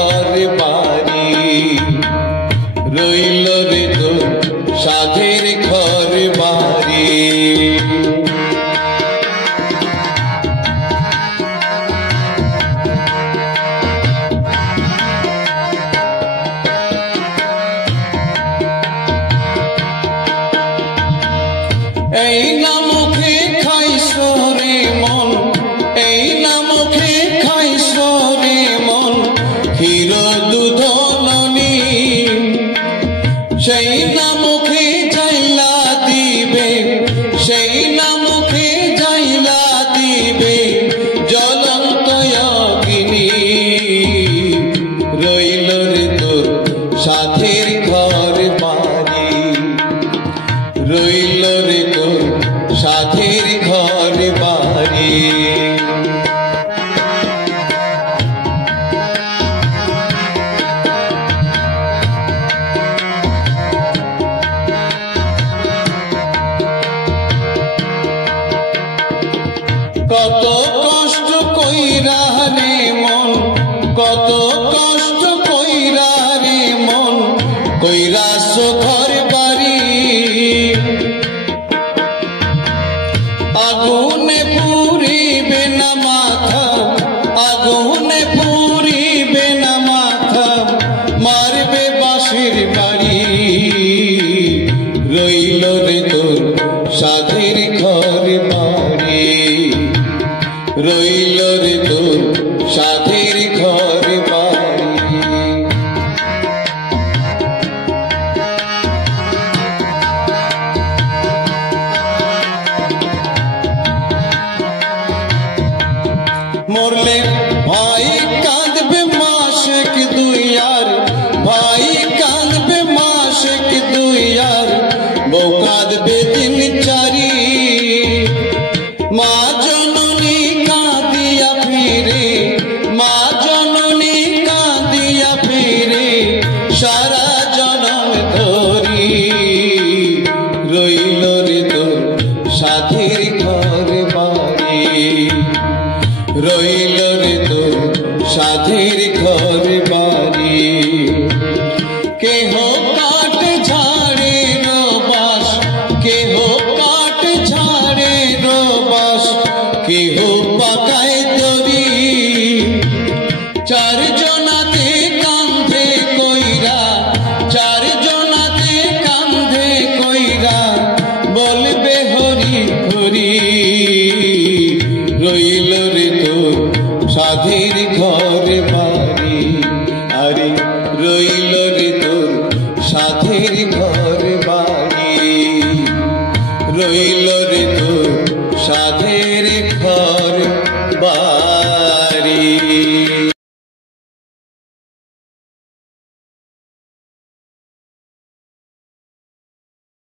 ঘর বাড়ি, রইল রে তোর সাধের ঘর বাড়ি। এই না মুখে খাইছ রে মন, এই না মুখে খাইছ রে মন, ক্ষীর দুধ ননি, সেই না মুখে যাইলা দিবে, সেই না মুখে যাইলা দিবে জ্বলন্ত অগ্নি। রইল রে তোর সাধের ঘর বাড়ি, রইল রে তোর সাধের ঘর বাড়ি। কত কষ্ট কইরা রে মন, কত কষ্ট কইরা রে মন, কইরাছ ঘর বাড়ি। আগুনে পুরিবে না মাথা, আগুনে পুরিবে না মাথা, মারবে বাঁশের বাড়ি। রইল রে তোর সাধের ঘর বাড়ি, রইল রে তোর সাধের ঘর বাড়ি। মরলে ভাই কাঁদবে মাসেক দুই আর, ভাই কাঁদবে মাসেক দুই আর, বউ কাঁদবে তিন চারি। মা জননী কাঁদিয়া ফিরে, মা জননী কাঁদিয়া ফিরে সারা জনম ধরি। রইল রে তোর সাধের ঘর বাড়ি, রইল রে তোর সাধের ঘর বাড়ি। কেহ কাঠ ঝাড়ে বাস, কেহ কাঠ ঝাড়ে বাস, কেহ পাকায় তরি। চার জনাতে কান্ধে কইরা, চার জনাতে কান্ধে কইরা বলবে হরি হরি। রইল রে তোর সাধের ঘর বাড়ি, আরে রইল রে তোর সাধের ঘর বাড়ি, রইল রে তোর সাধের ঘর বাড়ি।